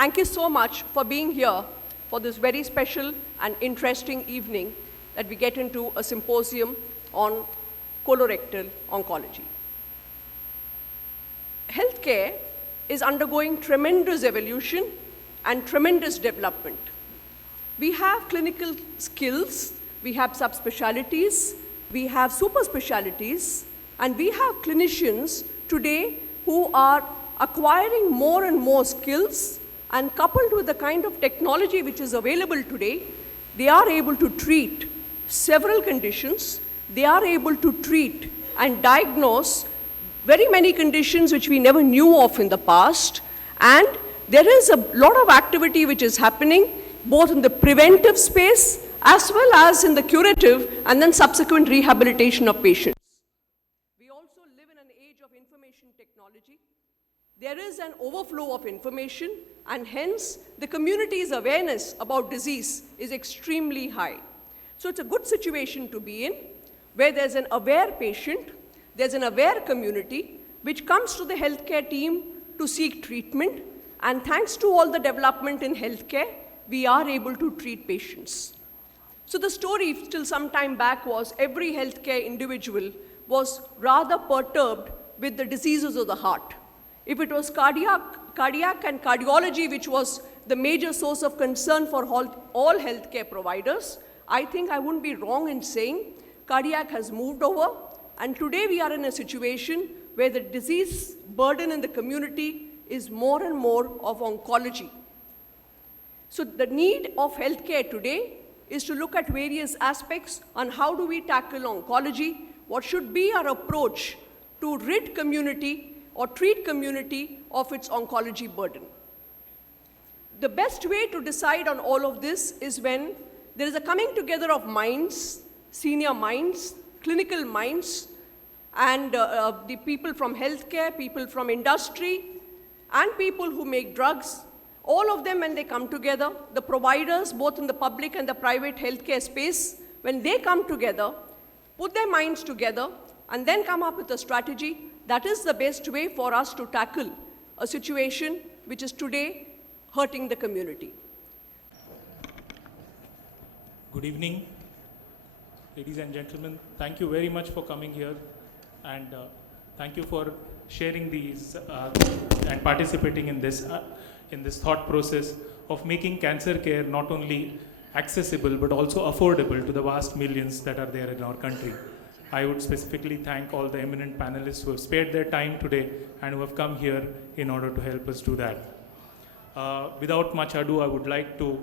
Thank you so much for being here for this very special and interesting evening that we get into a symposium on colorectal oncology. Healthcare is undergoing tremendous evolution and tremendous development. We have clinical skills, we have subspecialties, we have super specialties, and we have clinicians today who are acquiring more and more skills, and coupled with the kind of technology which is available today, they are able to treat several conditions. They are able to treat and diagnose very many conditions which we never knew of in the past. And there is a lot of activity which is happening both in the preventive space as well as in the curative and then subsequent rehabilitation of patients. We also live in an age of information technology. There is an overflow of information, and hence the community's awareness about disease is extremely high. So it's a good situation to be in, where there's an aware patient, there's an aware community, which comes to the healthcare team to seek treatment, and thanks to all the development in healthcare, we are able to treat patients. So the story till some time back was every healthcare individual was rather perturbed with the diseases of the heart. If it was cardiac and cardiology, which was the major source of concern for all healthcare providers, I think I wouldn't be wrong in saying cardiac has moved over, and today we are in a situation where the disease burden in the community is more and more of oncology. So the need of healthcare today is to look at various aspects on how do we tackle oncology, what should be our approach to rid community or treat community of its oncology burden. The best way to decide on all of this is when there is a coming together of minds, senior minds, clinical minds, and the people from healthcare, people from industry, and people who make drugs. All of them, when they come together, the providers, both in the public and the private healthcare space, when they come together, put their minds together, and then come up with a strategy, that is the best way for us to tackle a situation which is today hurting the community. Good evening, ladies and gentlemen. Thank you very much for coming here, and thank you for sharing these and participating in this thought process of making cancer care not only accessible but also affordable to the vast millions that are there in our country. I would specifically thank all the eminent panelists who have spared their time today and who have come here in order to help us do that. Without much ado, I would like to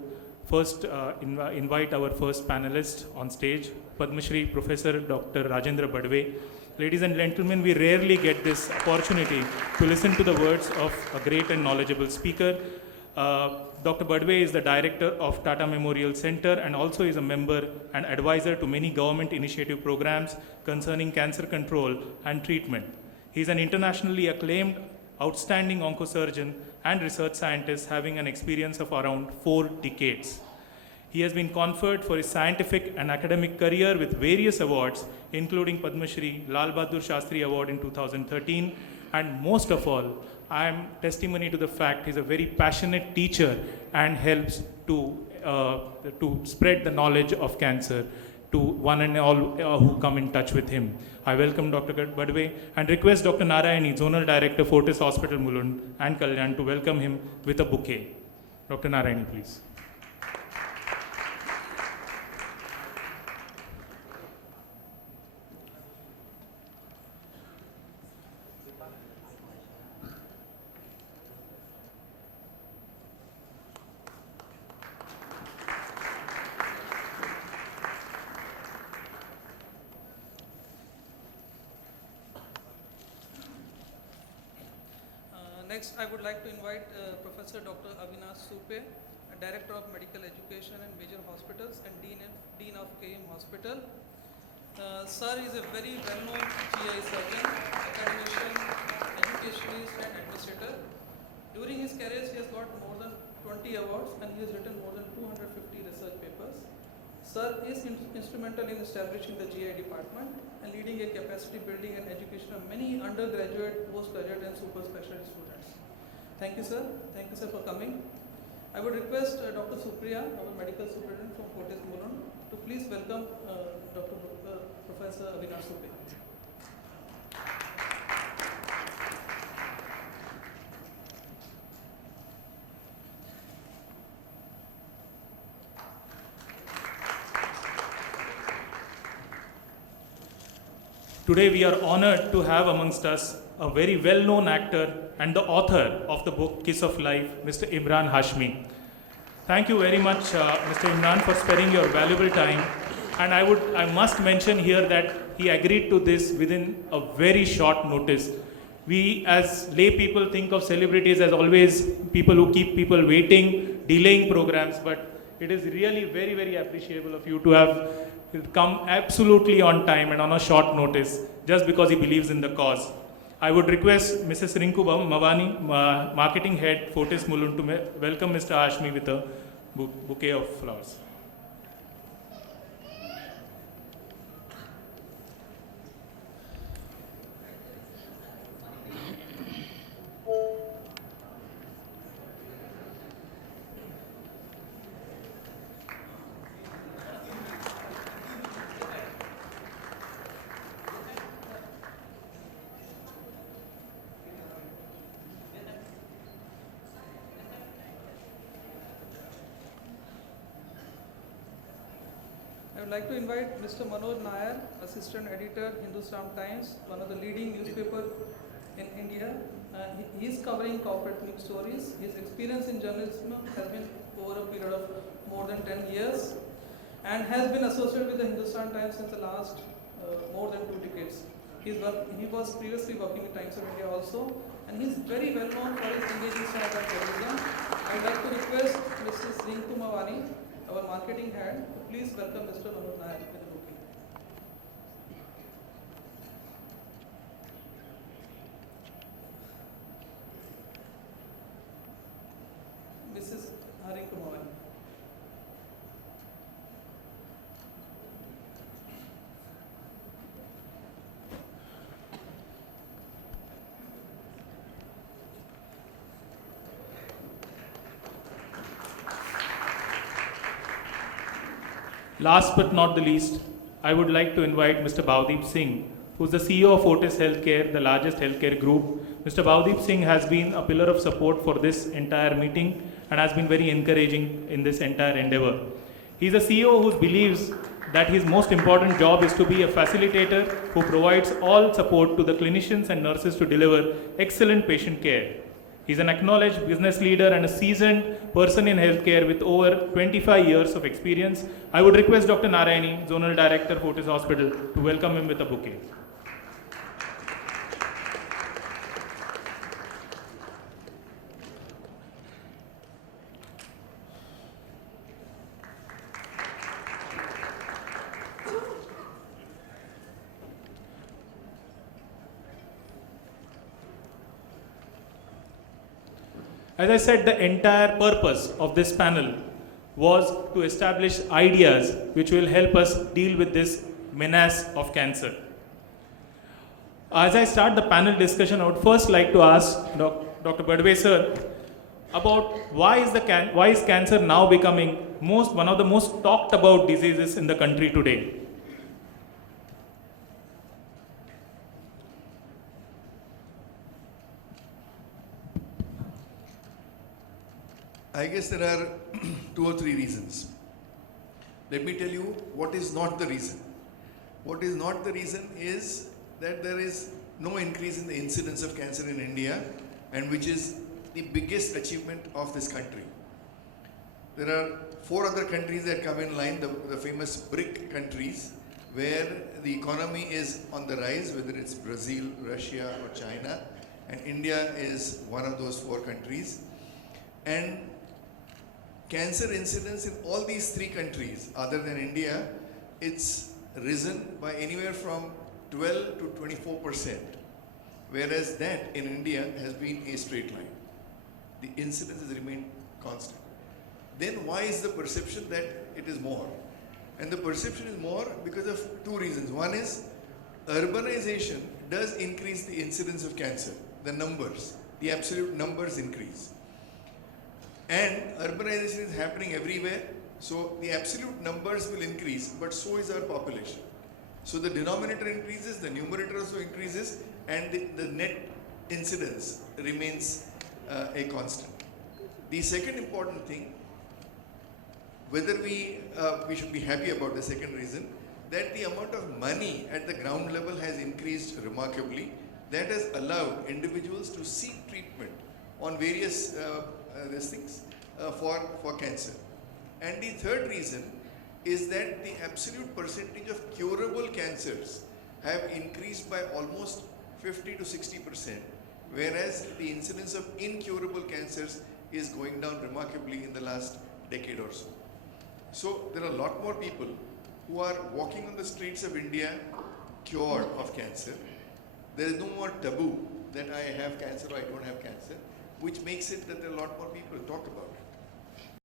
first invite our first panelist on stage, Padma Shri Professor Dr. Rajendra Badwe. Ladies and gentlemen, we rarely get this opportunity to listen to the words of a great and knowledgeable speaker. Dr. Badwe is the director of Tata Memorial Center and also is a member and advisor to many government initiative programs concerning cancer control and treatment. He is an internationally acclaimed, outstanding oncosurgeon and research scientist having an experience of around 4 decades. He has been conferred for his scientific and academic career with various awards, including Padma Shri, Lal Bahadur Shastri Award in 2013, and most of all, I am testimony to the fact he's a very passionate teacher and helps to spread the knowledge of cancer to one and all who come in touch with him. I welcome Dr. Badwe and request Dr. Narayani, Zonal Director, Fortis Hospital, Mulund and Kalyan, to welcome him with a bouquet. Dr. Narayani, please. Next, I would like to invite Professor Dr. Avinash Supe, Director of Medical Education and Major Hospitals and Dean of KM Hospital. Sir is a very well-known GI surgeon, academician, educationist and administrator. During his career, he has got more than 20 awards and he has written more than 250 research papers. Sir is instrumental in establishing the GI department and leading a capacity building and education of many undergraduate, postgraduate and super specialty students. Thank you, sir. Thank you, sir, for coming. I would request Dr. Supriya, our medical superintendent from Fortis Mulund, to please welcome Professor Avinash Supe. Today we are honored to have amongst us a very well-known actor and the author of the book Kiss of Life, Mr. Imran Hashmi. Thank you very much, Mr. Imran, for sparing your valuable time. And I must mention here that he agreed to this within a very short notice. We as lay people think of celebrities as always people who keep people waiting, delaying programs, but it is really very, very appreciable of you to have come absolutely on time and on a short notice just because he believes in the cause. I would request Mrs. Rinku Mavani, Marketing Head, Fortis Mulund, to welcome Mr. Hashmi with a bouquet of flowers. I would like to invite Mr. Manoj Nair, Assistant Editor, Hindustan Times, one of the leading newspaper in India. He is covering corporate news stories. His experience in journalism has been over a period of more than 10 years and has been associated with the Hindustan Times since the last more than 2 decades. He was previously working with Times of India also, and he is very well known for his engaging style of journalism. I would like to request Mrs. Rinku Mavani, our marketing head, to please welcome Mr. Manoj Nair with the bouquet. Mrs. Rinku Mavani. Last but not the least, I would like to invite Mr. Bhavdeep Singh, who is the CEO of Fortis Healthcare, the largest healthcare group. Mr. Bhavdeep Singh has been a pillar of support for this entire meeting and has been very encouraging in this entire endeavor. He is a CEO who believes that his most important job is to be a facilitator who provides all support to the clinicians and nurses to deliver excellent patient care. He's an acknowledged business leader and a seasoned person in healthcare with over 25 years of experience. I would request Dr. Narayani, Zonal Director, Fortis Hospital, to welcome him with a bouquet. As I said, the entire purpose of this panel was to establish ideas which will help us deal with this menace of cancer. As I start the panel discussion, I would first like to ask Dr. Badwe sir about why is cancer now becoming one of the most talked about diseases in the country today? I guess there are 2 or 3 reasons. Let me tell you what is not the reason. What is not the reason is that there is no increase in the incidence of cancer in India, and which is the biggest achievement of this country. There are 4 other countries that come in line, the famous BRIC countries, where the economy is on the rise, whether it's Brazil, Russia or China, and India is one of those 4 countries. And cancer incidence in all these 3 countries, other than India, it's risen by anywhere from 12 to 24%, whereas that in India has been a straight line. The incidence has remained constant. Then why is the perception that it is more? And the perception is more because of 2 reasons. One is urbanization does increase the incidence of cancer, the numbers, the absolute numbers increase. And urbanization is happening everywhere, so the absolute numbers will increase, but so is our population. So the denominator increases, the numerator also increases, and the net incidence remains a constant. The second important thing, whether we should be happy about the second reason, that the amount of money at the ground level has increased remarkably. That has allowed individuals to seek treatment on various these things for cancer. And the third reason is that the absolute percentage of curable cancers have increased by almost 50 to 60%, whereas the incidence of incurable cancers is going down remarkably in the last decade or so. So there are a lot more people who are walking on the streets of India cured of cancer. There is no more taboo that I have cancer or I don't have cancer, which makes it that there are a lot more people talk about